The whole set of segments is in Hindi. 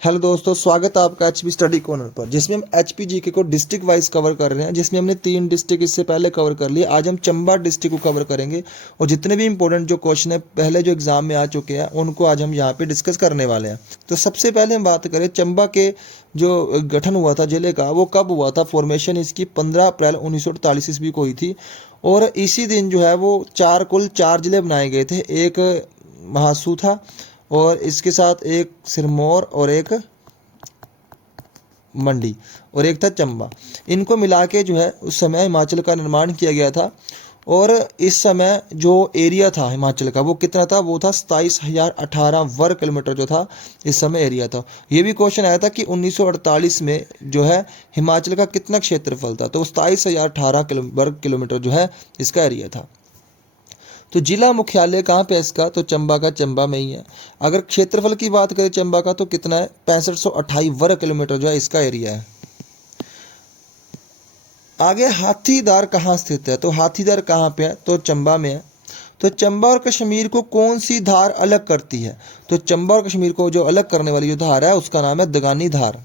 हेलो दोस्तों, स्वागत है आपका एचपी स्टडी कॉर्नर पर, जिसमें हम एचपी जीके को डिस्ट्रिक्ट वाइज कवर कर रहे हैं। जिसमें हमने 3 डिस्ट्रिक्ट इससे पहले कवर कर लिए। आज हम चंबा डिस्ट्रिक्ट को कवर करेंगे और जितने भी इंपॉर्टेंट जो क्वेश्चन है पहले जो एग्जाम में आ चुके हैं उनको आज हम यहाँ पे डिस्कस करने वाले हैं। तो सबसे पहले हम बात करें चंबा के जो गठन हुआ था जिले का, वो कब हुआ था। फॉर्मेशन इसकी 15 अप्रैल 1948 ईस्वी को हुई थी और इसी दिन जो है वो कुल चार जिले बनाए गए थे। एक महासू था और इसके साथ एक सिरमौर और एक मंडी और एक था चंबा। इनको मिला के जो है उस समय हिमाचल का निर्माण किया गया था। और इस समय जो एरिया था हिमाचल का वो कितना था, वो था 27,018 वर्ग किलोमीटर जो था इस समय एरिया था। ये भी क्वेश्चन आया था कि 1948 में जो है हिमाचल का कितना क्षेत्रफल था, तो 27,018 वर्ग किलोमीटर जो है इसका एरिया था। तो जिला मुख्यालय कहाँ पे है इसका, तो चंबा का चंबा में ही है। अगर क्षेत्रफल की बात करें चंबा का तो कितना है, 6528 वर्ग किलोमीटर जो है इसका एरिया है। आगे हाथीदार कहाँ स्थित है, तो हाथीदार कहाँ पे है, तो चंबा में है। तो चंबा और कश्मीर को कौन सी धार अलग करती है, तो चंबा और कश्मीर को जो अलग करने वाली जो धार है उसका नाम है दगानी धार।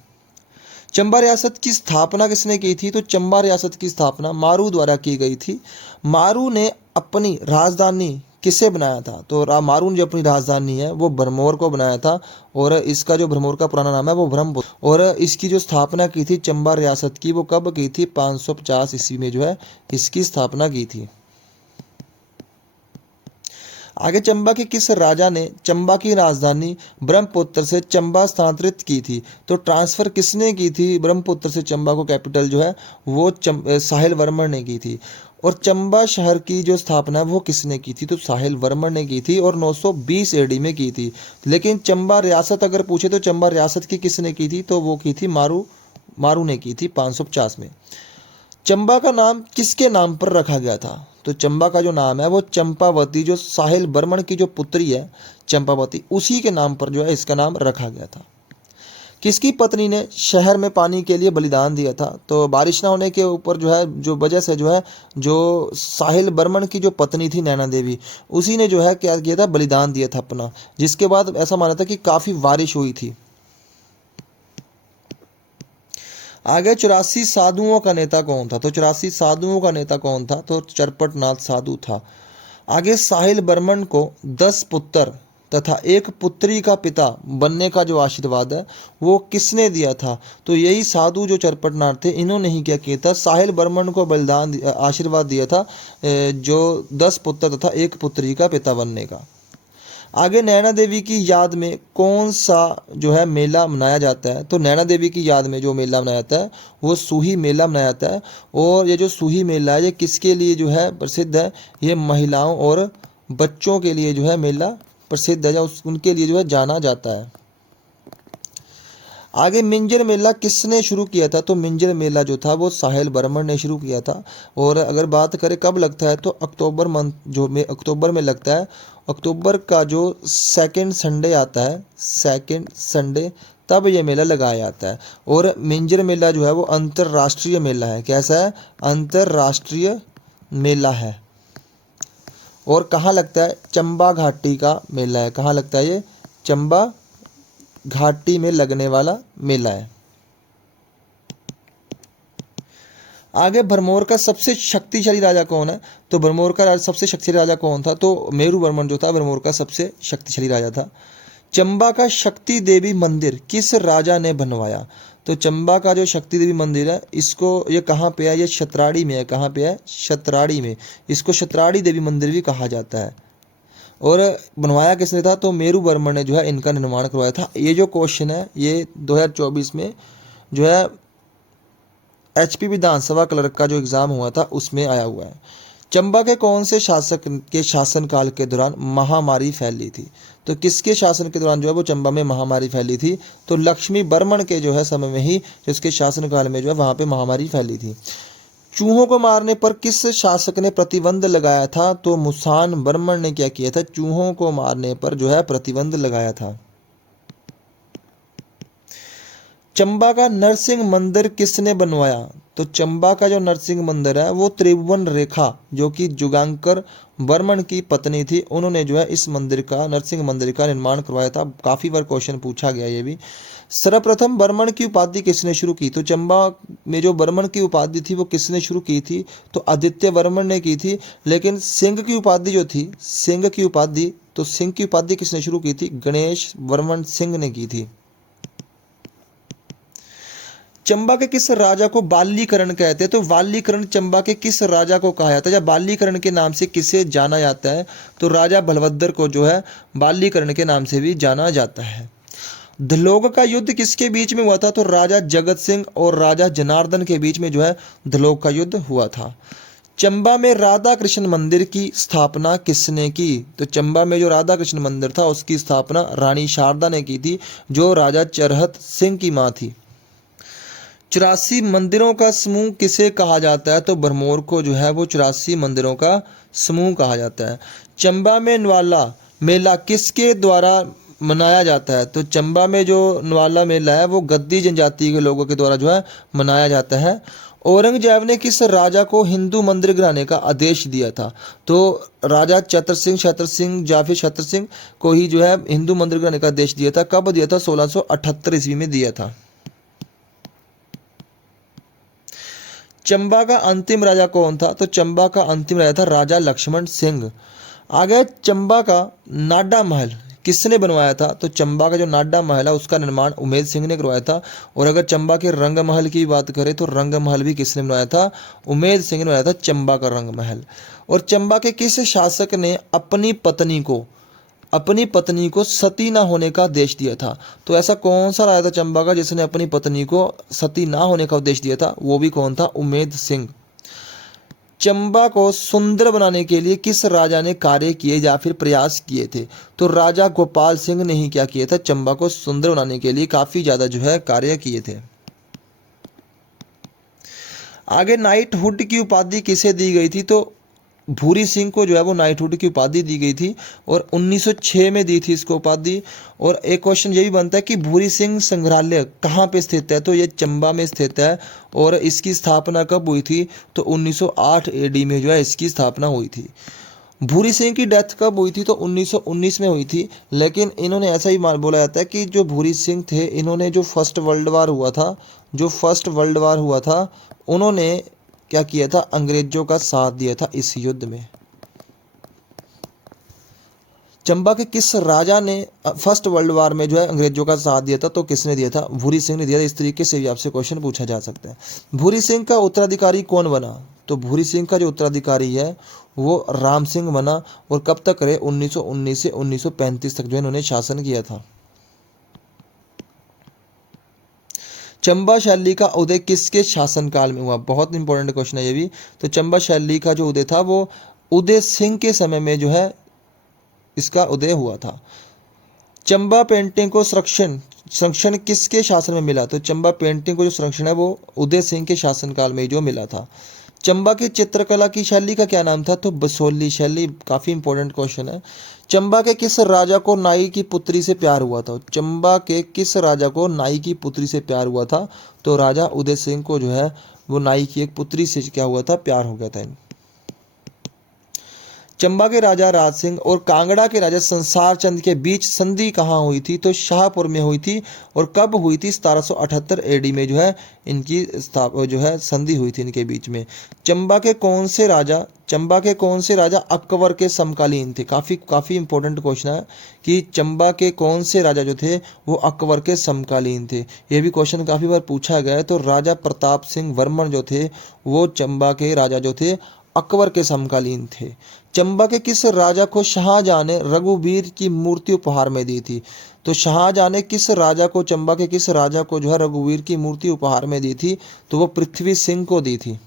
चंबा रियासत की स्थापना किसने की थी, तो चंबा रियासत की स्थापना मारू द्वारा की गई थी। मारू ने अपनी राजधानी किसे बनाया था, तो मारू ने जो अपनी राजधानी है वो भरमौर को बनाया था। और इसका जो भरमौर का पुराना नाम है वो ब्रह्मपुत्र। और इसकी जो स्थापना की थी चंबा रियासत की, वो कब की थी, 550 ईस्वी में जो है इसकी स्थापना की थी। आगे चंबा के किस राजा ने चंबा की राजधानी ब्रह्मपुत्र से चंबा स्थानांतरित की थी, तो ट्रांसफर किसने की थी ब्रह्मपुत्र से चंबा को, कैपिटल जो है वो साहिल वर्मन ने की थी। और चंबा शहर की जो स्थापना है वो किसने की थी, तो साहिल वर्मन ने की थी और 920 एडी में की थी। लेकिन चंबा रियासत अगर पूछे तो चंबा रियासत की किसने की थी, तो वो की थी मारू ने की थी 550 में। चंबा का नाम किसके नाम पर रखा गया था, तो चंबा का जो नाम है वो चंपावती, जो साहिल बर्मन की जो पुत्री है चंपावती, उसी के नाम पर जो है इसका नाम रखा गया था। किसकी पत्नी ने शहर में पानी के लिए बलिदान दिया था, तो बारिश ना होने के ऊपर जो है जो वजह से जो है जो साहिल बर्मन की जो पत्नी थी नैना देवी, उसी ने जो है क्या किया था, बलिदान दिया था अपना। जिसके बाद ऐसा माना था कि काफ़ी बारिश हुई थी। आगे 84 साधुओं का नेता कौन था, तो 84 साधुओं का नेता कौन था, तो चरपट नाथ साधु था। आगे साहिल बर्मन को 10 पुत्र तथा एक पुत्री का पिता बनने का जो आशीर्वाद है वो किसने दिया था, तो यही साधु जो चरपटनाथ थे इन्होंने ही क्या किया था, साहिल बर्मन को बलिदान आशीर्वाद दिया था, जो 10 पुत्र तथा एक पुत्री का पिता बनने का। आगे नैना देवी की याद में कौन सा जो है मेला मनाया जाता है, तो नैना देवी की याद में जो मेला मनाया जाता है वो सूही मेला मनाया जाता है। और ये जो सूही मेला है ये किसके लिए जो है प्रसिद्ध है, ये महिलाओं और बच्चों के लिए जो है मेला प्रसिद्ध है, या उनके लिए जो है जाना जाता है। आगे मिंजर मेला किसने शुरू किया था, तो मिंजर मेला जो था वो साहिल बर्मन ने शुरू किया था। और अगर बात करें कब लगता है, तो अक्टूबर मंथ जो में अक्टूबर में लगता है। अक्टूबर का जो सेकंड संडे आता है, सेकंड संडे, तब ये मेला लगाया जाता है। और मिंजर मेला जो है वो अंतर्राष्ट्रीय मेला है। कैसा है, अंतर्राष्ट्रीय मेला है। और कहाँ लगता है, चंबा घाटी का मेला है। कहाँ लगता है, ये चंबा घाटी में लगने वाला मेला है। आगे भरमौर का सबसे शक्तिशाली राजा कौन है, तो भरमौर का सबसे शक्तिशाली राजा कौन था, तो मेरू वर्मन जो था भरमौर का सबसे शक्तिशाली राजा था। चंबा का शक्ति देवी मंदिर किस राजा ने बनवाया, तो चंबा का जो शक्ति देवी मंदिर है इसको, ये कहाँ पे है, ये शतराड़ी में है। कहाँ पे है, शतराड़ी में। इसको शतराड़ी देवी मंदिर भी कहा जाता है। और बनवाया किसने था, तो मेरू वर्मन ने जो है इनका निर्माण करवाया था। ये जो क्वेश्चन है ये 2024 में जो है एचपी विधानसभा क्लर्क का जो एग्ज़ाम हुआ था उसमें आया हुआ है। चंबा के कौन से शासक के शासनकाल के दौरान महामारी फैली थी, तो किसके शासन के दौरान जो है वो चंबा में महामारी फैली थी, तो लक्ष्मी बर्मन के जो है समय में ही जिसके शासनकाल में जो है वहाँ पे महामारी फैली थी। चूहों को मारने पर किस शासक ने प्रतिबंध लगाया था, तो मुसान बर्मन ने क्या किया था, चूहों को मारने पर जो है प्रतिबंध लगाया था। चंबा का नरसिंह मंदिर किसने बनवाया, तो चंबा का जो नरसिंह मंदिर है वो त्रिभुवन रेखा जो कि जुगांकर वर्मन की पत्नी थी, उन्होंने जो है इस मंदिर का, नरसिंह मंदिर का निर्माण करवाया था। काफ़ी बार क्वेश्चन पूछा गया ये भी। सर्वप्रथम बर्मन की उपाधि किसने शुरू की? तो चंबा में जो बर्मन की उपाधि थी वो किसने शुरू की थी? तो आदित्य वर्मन ने की थी। लेकिन सिंह की उपाधि जो थी, सिंह की उपाधि, तो सिंह की उपाधि किसने शुरू की थी? गणेश वर्मन सिंह ने की थी। चंबा के किस राजा को बालीकरण कहते हैं? तो बालीकरण चंबा के किस राजा को कहा जाता है, या बालीकरण के नाम से किसे जाना जाता है? तो राजा बलभद्र को जो है बालीकरण के नाम से भी जाना जाता है। ध्लोग का युद्ध किसके बीच में हुआ था? तो राजा जगत सिंह और राजा जनार्दन के बीच में जो है ध्लोग का युद्ध हुआ था। चंबा में राधा कृष्ण मंदिर की स्थापना किसने की? तो चंबा में जो राधा कृष्ण मंदिर था उसकी स्थापना रानी शारदा ने की थी, जो राजा चरहत सिंह की मां थी। 84 मंदिरों का समूह किसे कहा जाता है? तो भरमौर को जो है वो 84 मंदिरों का समूह कहा जाता है। चंबा में नवाला मेला किसके द्वारा मनाया जाता है? तो चंबा में जो नवाला मेला है वो गद्दी जनजाति के लोगों के द्वारा जो है मनाया जाता है। औरंगजेब ने किस राजा को हिंदू मंदिर गिराने का आदेश दिया था? तो राजा छत्र सिंह या फिर छत्र सिंह को ही जो है हिंदू मंदिर गिराने का आदेश दिया था। कब दिया था? 1678 ईस्वी में दिया था। चंबा का अंतिम राजा कौन था? तो चंबा का अंतिम राजा था राजा लक्ष्मण सिंह। आगे चंबा का नाडा महल किसने बनवाया था? तो चंबा का जो नाडा महल है उसका निर्माण उमेद सिंह ने करवाया था। और अगर चंबा के रंग महल की बात करें तो रंग महल भी किसने बनवाया था? उमेद सिंह ने बनाया था चंबा का रंग महल। और चंबा के किस शासक ने अपनी पत्नी को सती ना होने का आदेश दिया था? तो ऐसा कौन सा राजा था चंबा का जिसने अपनी पत्नी को सती ना होने का उद्देश्य दिया था? वो भी कौन था? उमेद सिंह। चंबा को सुंदर बनाने के लिए किस राजा ने कार्य किए या फिर प्रयास किए थे? तो राजा गोपाल सिंह ने ही क्या किया था? चंबा को सुंदर बनाने के लिए काफी ज्यादा जो है कार्य किए थे। आगे नाइटहुड की उपाधि किसे दी गई थी? तो भूरी सिंह को जो है वो नाइटहुड की उपाधि दी गई थी और 1906 में दी थी इसको उपाधि। और एक क्वेश्चन ये भी बनता है कि भूरी सिंह संग्रहालय कहाँ पे स्थित है? तो ये चंबा में स्थित है। और इसकी स्थापना कब हुई थी? तो 1908 एडी में जो है इसकी स्थापना हुई थी। भूरी सिंह की डेथ कब हुई थी? तो 1919 में हुई थी। लेकिन इन्होंने ऐसा ही बोला जाता है कि जो भूरी सिंह थे, इन्होंने जो फर्स्ट वर्ल्ड वार हुआ था, उन्होंने क्या किया था? अंग्रेजों का साथ दिया था इस युद्ध में। चंबा के किस राजा ने फर्स्ट वर्ल्ड वार में जो है अंग्रेजों का साथ दिया था? तो किसने दिया था? भूरी सिंह ने दिया था। इस तरीके से भी आपसे क्वेश्चन पूछा जा सकता है। भूरी सिंह का उत्तराधिकारी कौन बना? तो भूरी सिंह का जो उत्तराधिकारी है वो राम सिंह बना। और कब तक रहे? 1919 से 1935 तक जो इन्होंने शासन किया था। चंबा शैली का उदय किसके शासनकाल में हुआ? बहुत इंपॉर्टेंट क्वेश्चन है ये भी। तो चंबा शैली का जो उदय था वो उदय सिंह के समय में जो है इसका उदय हुआ था। चंबा पेंटिंग को संरक्षण किसके शासन में मिला? तो चंबा पेंटिंग को जो संरक्षण है वो उदय सिंह के शासनकाल में जो मिला था। चंबा की चित्रकला की शैली का क्या नाम था? तो बसोली शैली। काफी इंपॉर्टेंट क्वेश्चन है। चंबा के किस राजा को नाई की पुत्री से प्यार हुआ था? चंबा के किस राजा को नाई की पुत्री से प्यार हुआ था? तो राजा उदय सिंह को जो है वो नाई की एक पुत्री से क्या हुआ था? प्यार हो गया था। चंबा के राजा राज सिंह और कांगड़ा के राजा संसार चंद के बीच संधि कहाँ हुई थी? तो शाहपुर में हुई थी। और कब हुई थी? 1778 एडी में जो है इनकी जो है संधि हुई थी इनके बीच में। चंबा के कौन से राजा अकबर के समकालीन थे? काफी इंपॉर्टेंट क्वेश्चन है कि चंबा के कौन से राजा जो थे वो अकबर के समकालीन थे। यह भी क्वेश्चन काफी बार पूछा गया है। तो राजा प्रताप सिंह वर्मन जो थे वो चंबा के राजा जो थे अकबर के समकालीन थे। चंबा के किस राजा को शाहजहां ने रघुवीर की मूर्ति उपहार में दी थी? तो शाहजहां ने चंबा के किस राजा को जो है रघुवीर की मूर्ति उपहार में दी थी? तो वो पृथ्वी सिंह को दी थी।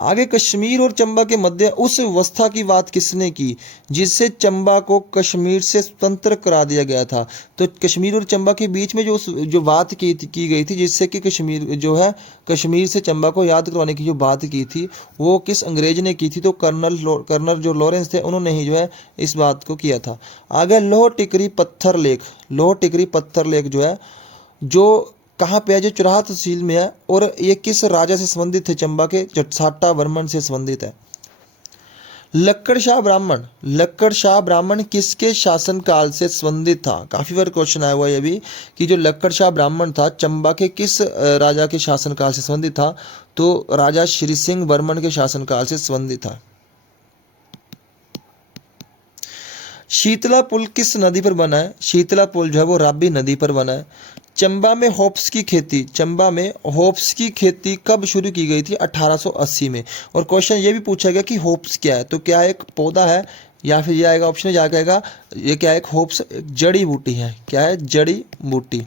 आगे कश्मीर और चंबा के मध्य उस व्यवस्था की बात किसने की जिससे चंबा को कश्मीर से स्वतंत्र करा दिया गया था? तो कश्मीर और चंबा के बीच में जो बात की गई थी जिससे कि कश्मीर से चंबा को याद करवाने की जो बात की थी वो किस अंग्रेज ने की थी? तो कर्नल जो लॉरेंस थे उन्होंने ही जो है इस बात को किया था। आगे लोह टिकरी पत्थर लेख जो है जो कहाँ पे है, जो चुराहा तहसील में है, और ये किस राजा से संबंधित है, चंबा के जटसाटा वर्मन से संबंधित है। लक्कड़ शाह ब्राह्मण, लक्कड़ शाह ब्राह्मण किसके शासनकाल से संबंधित था। काफ़ी बार क्वेश्चन आया हुआ है ये भी कि जो लक्कड़ शाह ब्राह्मण था चंबा के किस राजा के शासनकाल से संबंधित था, तो राजा श्री सिंह वर्मन के शासनकाल से संबंधित था। शीतला पुल किस नदी पर बना है। शीतला पुल जो है वो राबी नदी पर बना है। चंबा में होप्स की खेती, चंबा में होप्स की खेती कब शुरू की गई थी, 1880 में। और क्वेश्चन ये भी पूछा गया कि होप्स क्या है, तो क्या एक पौधा है, या फिर ये आएगा ऑप्शन में जाकर आएगा ये क्या है, एक होप्स जड़ी बूटी है। क्या है, जड़ी बूटी।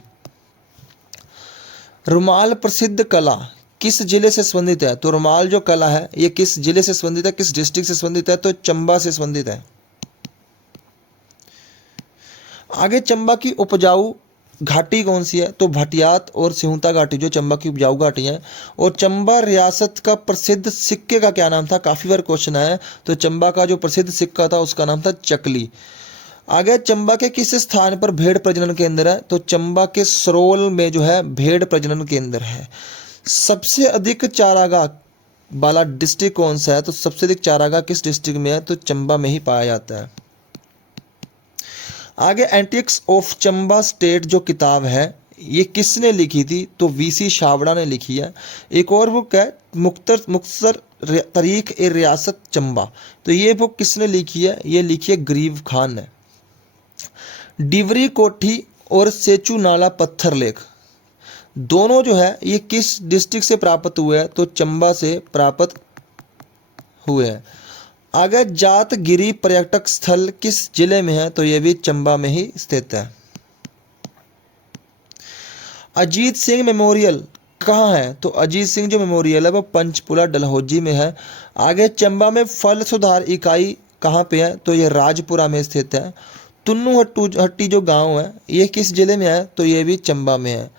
रुमाल प्रसिद्ध कला किस जिले से संबंधित है। तो रुमाल जो कला है ये किस जिले से संबंधित है, किस डिस्ट्रिक्ट से संबंधित है, तो चंबा से संबंधित है। आगे चंबा की उपजाऊ घाटी कौन सी है, तो भटियात और सिहुंता घाटी जो चंबा की उपजाऊ घाटी है। और चंबा रियासत का प्रसिद्ध सिक्के का क्या नाम था, काफ़ी बार क्वेश्चन आया है। तो चंबा का जो प्रसिद्ध सिक्का था उसका नाम था चकली। आगे चंबा के किस स्थान पर भेड़ प्रजनन केंद्र है, तो चंबा के सरोल में जो है भेड़ प्रजनन केंद्र है। सबसे अधिक चारागाह वाला डिस्ट्रिक्ट कौन सा है, तो सबसे अधिक चारागाह किस डिस्ट्रिक्ट में है, तो चंबा में ही पाया जाता है। आगे एंटिक्स ऑफ चंबा स्टेट जो किताब है ये किसने लिखी थी, तो वीसी छाबड़ा ने लिखी है। एक और बुक है मुख्तसर तारीख ए रियासत चंबा, तो ये बुक किसने लिखी है, ये लिखी है गरीब खान ने। डिवरी कोठी और सेचू नाला पत्थर लेख दोनों जो है ये किस डिस्ट्रिक्ट से प्राप्त हुए हैं, तो चंबा से प्राप्त हुए हैं। आगे जातगिरी पर्यटक स्थल किस जिले में है, तो यह भी चंबा में ही स्थित है। अजीत सिंह मेमोरियल कहाँ है, तो अजीत सिंह जो मेमोरियल है वो पंचपुला डलहौजी में है। आगे चंबा में फल सुधार इकाई कहाँ पे है, तो ये राजपुरा में स्थित है। तुन्नू हट्टी जो गांव है ये किस जिले में है, तो ये भी चंबा में है।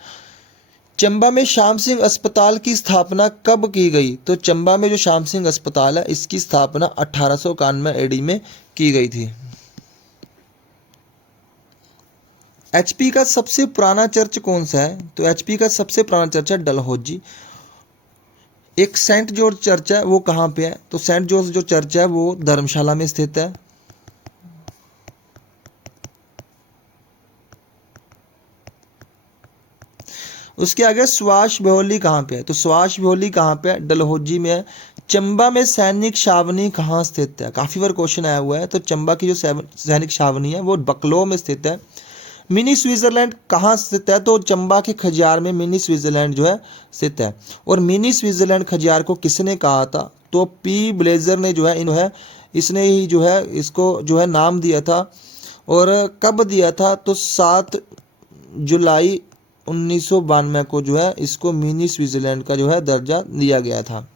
चंबा में श्याम सिंह अस्पताल की स्थापना कब की गई, तो चंबा में जो श्याम सिंह अस्पताल है इसकी स्थापना 1891 एडी में की गई थी। एचपी का सबसे पुराना चर्च कौन सा है, तो एचपी का सबसे पुराना चर्च है डलहौजी। एक सेंट जॉर्ज चर्च है वो कहाँ पे है, तो सेंट जॉर्ज जो चर्च है वो धर्मशाला में स्थित है। उसके आगे सुभाष भोली कहाँ पे है, तो सुभाष भोली कहाँ पे है, डलहौजी में है। चंबा में सैनिक छावनी कहाँ स्थित है, काफ़ी बार क्वेश्चन आया हुआ है। तो चंबा की जो सैनिक छावनी है वो बकलो में स्थित है। मिनी स्विट्जरलैंड कहाँ स्थित है, तो चंबा के खजियार में मिनी स्विट्जरलैंड जो है स्थित है। और मिनी स्विट्जरलैंड खजियार को किसने कहा था, तो पी ब्लेजर ने जो है इसने ही जो है इसको जो है नाम दिया था। और कब दिया था, तो 7 जुलाई 1992 को जो है इसको मिनी स्विट्जरलैंड का जो है दर्जा दिया गया था।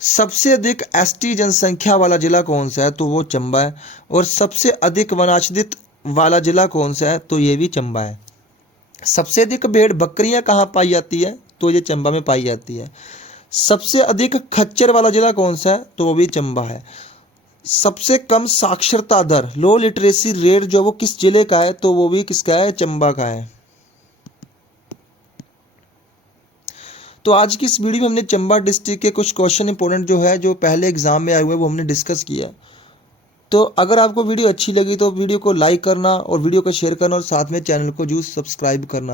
सबसे अधिक एसटी जनसंख्या वाला जिला कौन सा है, तो वो चंबा है। और सबसे अधिक वनाच्छादित वाला जिला कौन सा है, तो ये भी चंबा है। सबसे अधिक भेड़ बकरियां कहाँ पाई जाती है, तो ये चंबा में पाई जाती है। सबसे अधिक खच्चर वाला जिला कौन सा है, तो वो भी चंबा है। सबसे कम साक्षरता दर लो लिटरेसी रेट जो वो किस जिले का है, तो वो भी किसका है, चंबा का है। तो आज की इस वीडियो में हमने चंबा डिस्ट्रिक्ट के कुछ क्वेश्चन इंपॉर्टेंट जो है जो पहले एग्जाम में आए हुए वो हमने डिस्कस किया। तो अगर आपको वीडियो अच्छी लगी तो वीडियो को लाइक करना और वीडियो को शेयर करना और साथ में चैनल को जरूर सब्सक्राइब करना।